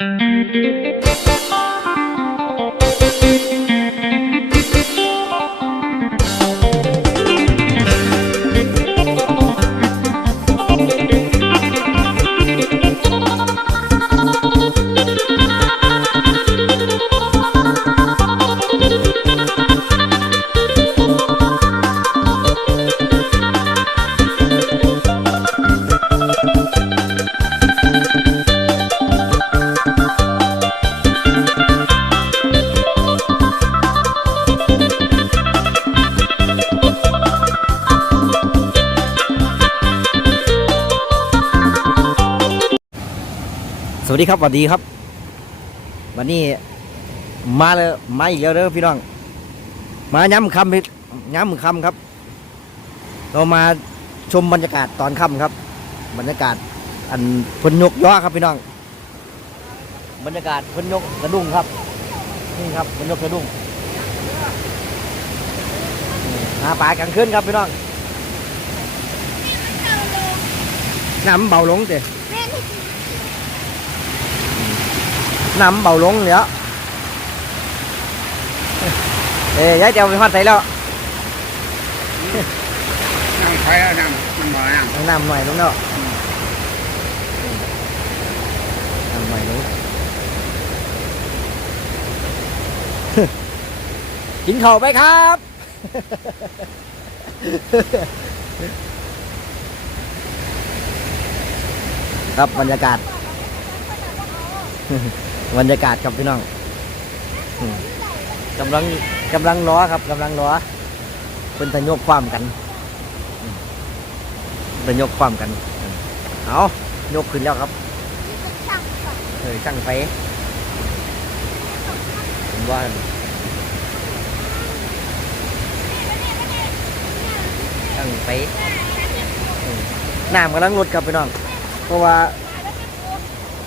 ส ดีครับสวัสดีครับ วันนี้มาเลยมาอีกแล้วเด้อพี่น้อง มาย้ำคำพี่ย้ำคำครับ เรามาชมบรรยากาศตอนค่ำครับ บรรยากาศอันพนยกย่อครับพี่น้อง บรรยากาศพนยกกระดุงครับนี่ครับพนยกกระดุงหาปลากลางคืนครับพี่น้องน้ำเบาลงเตะ น้ำเบาลงแล้วเอ้ยย้ายเจ้าไปพัดใส่แล้วน้ำไฟแล้วน้ำมันบ่อน้ำเอาน้ำหน่อยลงแล้วน้ำหน่อยลงกินข้าวไปครับ ครับบรรยากาศ บรรยากาศครับพี่น้องกำลังกำลังล้อครับกำลังล้อเป็นตะยกความกันอืมตะยกความกันเอายกขึ้นแล้วครับเออช่างไฟผมว่าช่างไฟน้ำกำลังลดครับพี่น้อง เพราะว่า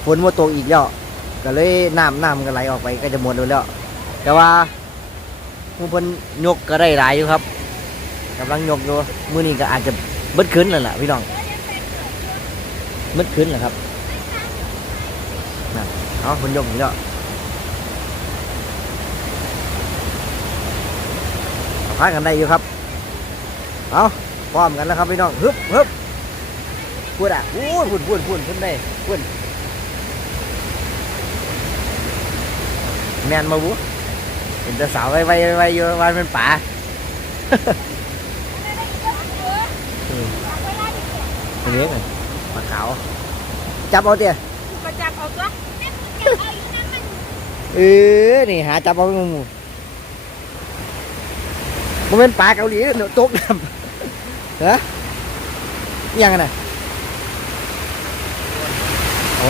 ฝนมาตกอีกแล้ว ก็เลยน้ำน้ำก็ไหลออกไปก็จะหมดแล้ว แต่ว่าผู้เพิ่นยกก็ได้หลายอยู่ครับกำลังยกอยู่มือนี้ก็อาจจะเบิดขึ้นแล้วล่ะพี่น้องเบิดขึ้นแหละครับนั่นเอาเพิ่นยกอยู่แล้วพากันได้อยู่ครับ เอาพร้อมกันแล้วครับพี่น้องฮึบฮึบพูดอะพูดพูดพูดพูดพูดได้พูด แมนมาบุเห็นแต่สาวไว้ไว้ไว้อยู่วันเป็นป่าตรงนี้ไงปลาขาว จับเอาเตี้ยก็จับเอาตัวเออ นี่หาจับเอาหมูมันเป็นปลาเกาหลีเนอะตกน้ำฮะอิหยังไงน่ะโอ้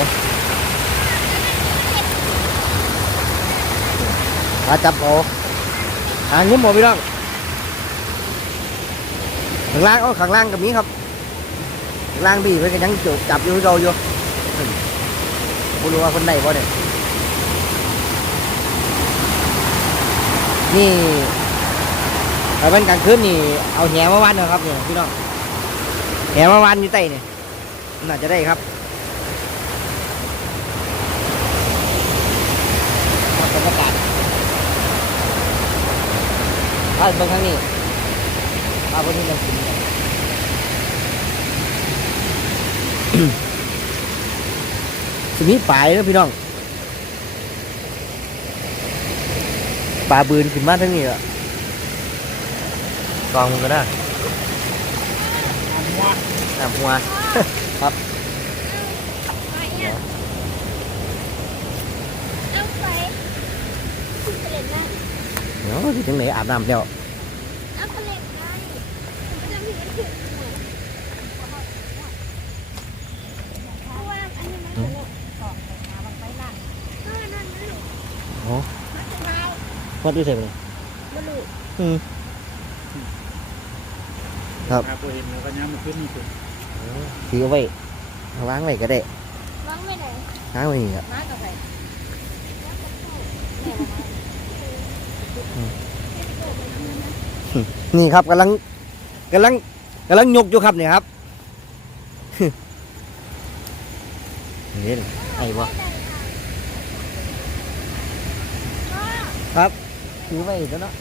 หาจับเอาหางยิ้มหมดพี่น้องข้างล่างเอข้างล่างกับนี้ครับล่างพี่เพื่อนก็ยังจบจับอยู่ที่เราอยู่ไม่รู้ว่าคนไหนบ่เนี่ยนี่ถ้าเป็นกลางคืนนี่เอาแหมาวันนะครับเนี่ยพี่น้องแหมาวันอยู่ใต้เนี่ยน่าจะได้ครับบรรยากาศ ถ้าเบางครั้งนี้ปลาพวกนี้มันกินกันสมีปลายแล้วพี่น้องปลาบืนขึ้นมาทั้งนี้อะกองมันก็ได้น้ำหัวเอาไปเปลี่ยนนะ เนาะที่ถึงไหนอาบน้ำแล้วเอาเปลี่ยนไงมันจะมีมันถึงเพราะว่าอันนี้มันจะของน้ำมันไปนั่นนั่นนั่นนั่นโอ้มันจะมาวัดด้วยใส่ไปเลยบลูอืมครับถ้าผู้เห็นเราก็ย้ำมาขึ้นนี่คือถือเอาไว้ล้างไว้ก็ได้วางไม่ไหนล้างไว้นี่ครับมากับใคร นี่ครับกำลังกำลังกำลังยกอยู่ครับเนี่ยครับนี่ไอ้บ่ครับถือไว้แล้วเนาะ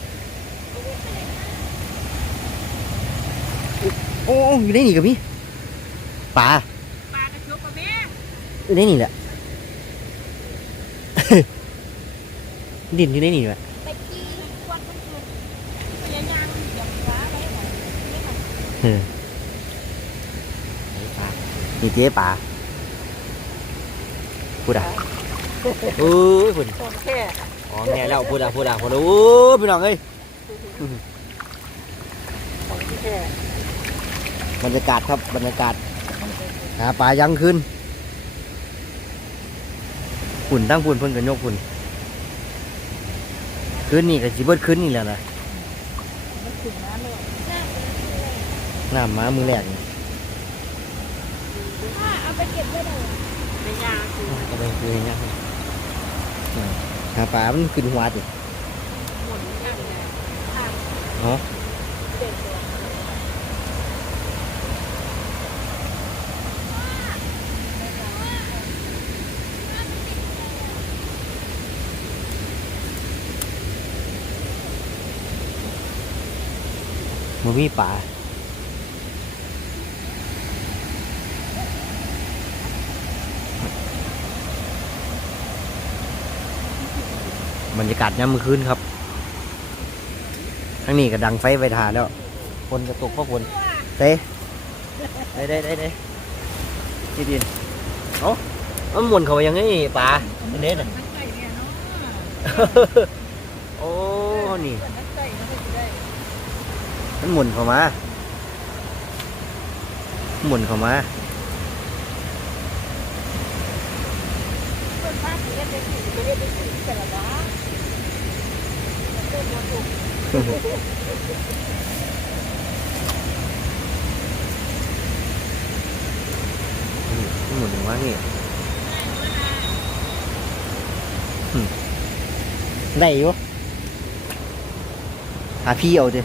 โอ้อยู่ในนี่กับพี่ปลาปลากระชุบกับแม่อยู่ในนี่แหละดินอยู่ในนี่แหละ ไปกี้ควันมันจุดพยายามเหยียบฟ้าได้ไหมไม่ไหว เออปลา นี่เจ๊ปลาพูดอะโอ้ยพูดคนแค่อ๋อแง่แล้วพูดอะพูดอะพูดอะโอ้ยพี่น้องเอ้ยของแค่บรรยากาศครับบรรยากาศหาปลายังขึ้นฝุ่นตั้งฝุ่นเพิ่นกันยกฝุ่นคืนนี่ก็สิเบิดคืนนี่แหล้วนะมั นถึงน้ำเลยน้ำมามือแรกนี่ถ้าเอาไปเก็บได้เลยไม่ยากคือก็ไปคืออย่างเงี้ยหาปลามันขึ้นหัวติหมุนนั่นไงทางอ๋อเด็กเลยมันมีปลา บรรยากาศยามมื้อคืนครับทั้งนี้ก็ดังไฟไฟทาแล้วฝนก็ตกเพราะฝนเต้ได้ได้ได้ได้ที่ดินเอ้ามันหมุนเขายังไงปลาอันนี้น่ะมันใส่เนี่ยเนาะโอ้นี่มันหมุนเข้ามาหมุนเข้ามาต้นฟ้าสีเล็กๆสีไม่ได้เป็นสีแต่ละบ้าน หมุนเข้านี่ได้อยู่หาพี่เอาดิ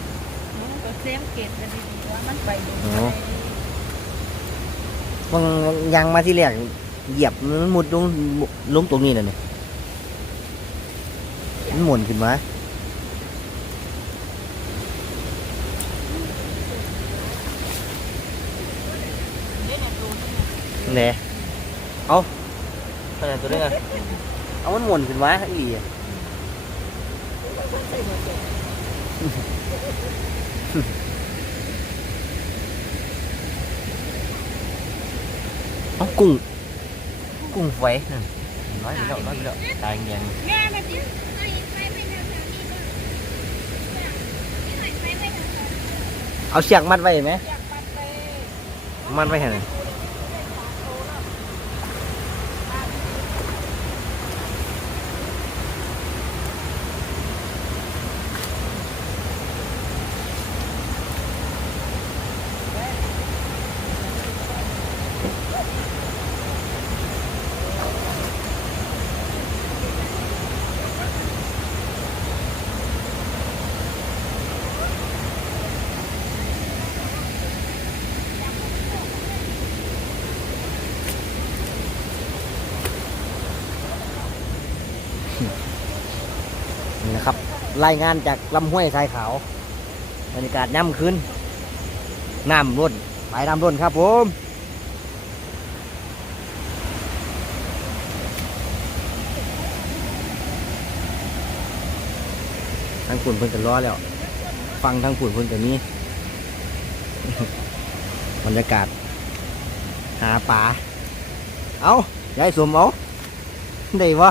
เซมเกตกันดีๆว่ามันไปดูอ๋อบางบางยางมาที่แรกเหยียบมันมุดลงล้มตรงนี้เลยเนี่ยมันหมุนขึ้นมา เนี่ยเนี่ยดูนี่ แหน่เอาขนาดตัวนี้ไงเอามันหมุนขึ้นมาอีหลีอะมันใส่หัวใจเอากุ้งกุ้งไฟนั่นน้อยไปแล้วน้อยไปแล้วตายแดงแง่มาจิเอาเชือกมัดไว้ไหมอยากปัดไป มัดไว้ให้หน่อยนี่ นะครับรายงานจากลำห้วยทรายขาวบรรยากาศย่ำคืนน้ำร่นไปน้ำร่นครับผม ทางปุ่นเพิ่นกันล้อแล้ว ฟังทางปุ่นเพิ่นกันนี้บรรยากาศ หาป่าเอายายสมเอาได้วะ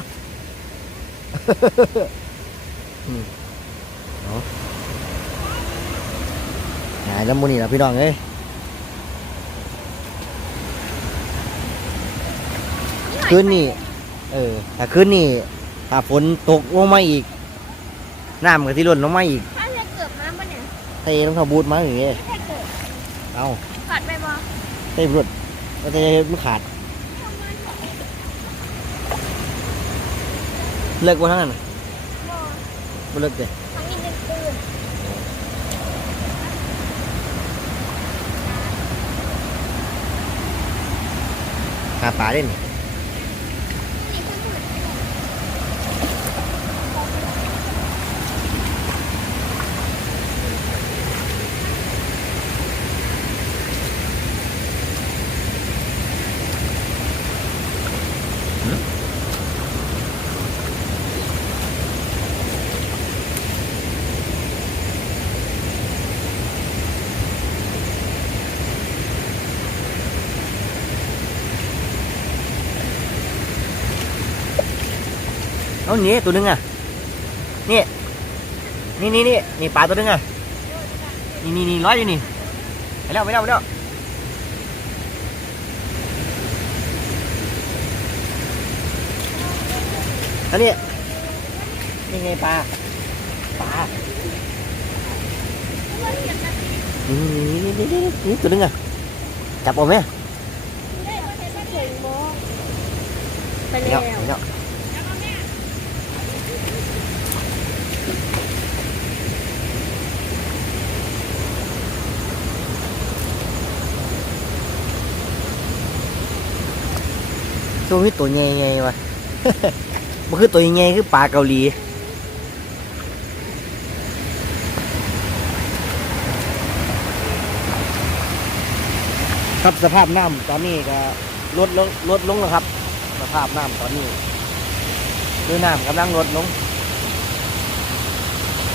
เอาหายแล้วมูนี่ละพี่น้องเอ้ยคืนนี้ เออถ้าคืนนี้ถ้าฝนตกลงมาอีก น้ำก็ที่ล้นลงมาอีกถ้าจะเกิดมาปะเนี่ยเตะต้องเขาบูดมาอย่างเงี้ยไม่ได้เกิดเอาขาดไปบ่เตะรุดก็เตะมันขาดเลิกว่าทั้งนั้นน่ะบ่บ่เลิกเลยทั้งนี้ยังตื่นหาปลาได้นี่นี่คือหมุนเอาไปเอาเลยเอานี่คือหมุนไปเลยเอานี่คือหมุ เลยเอาหนีตัวหนึงอะนี่นี่นี่นี่นี่ปลาตัวหนึงอะนี่นี่นี่ร้อยอยู่นี่ไปแล้วไปแล้วไปแล้วอันนี้นี่ไงปลาปลานี่นี่นี่นี่นี่ตัวหนึงอะจับเอาไหมไปแล้วไปแล้ว ตัวนี้ตัวใหญ่ๆวะมันคือตัวใหญ่คือปลาเกาหลีครับสภาพน้ำตอนนี้ก็ลดลงลดลงแล้วครับ สภาพน้ำตอนนี้คือน้ำกำลังลดลง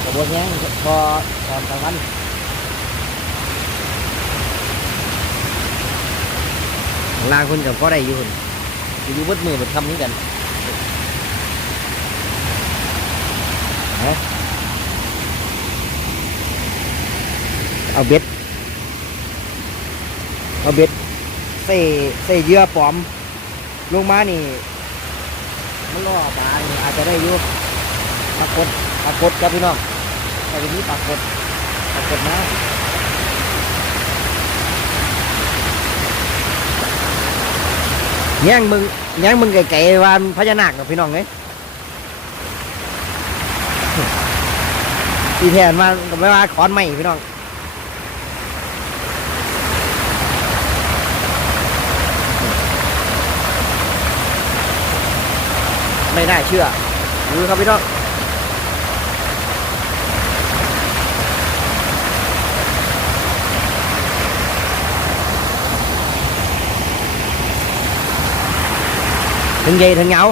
กระบวนแห้งพอตอนกลางวันข้างล่างคนกับก็ได้อยู่น อยู่เบดมือเบดคำนี้กันเอาเบ็ด เอาเบ็ดใส่ใส่เยื่อปลอม ลงมานี่ มันล่อปลานี่อาจจะได้อยู่ปากดปากดครับพี่น้องแต่ทีนี้ปากดปลากดนะ แย่งมึงแย่งมึงไก่ๆวานพญานาคกับพี่น้องเลยที่แทนมาก็ไม่ว่าขอนใหม่พี่น้องไม่น่าเชื่อดูครับพี่น้อง ทั้งใหญ่ทั้งเหงา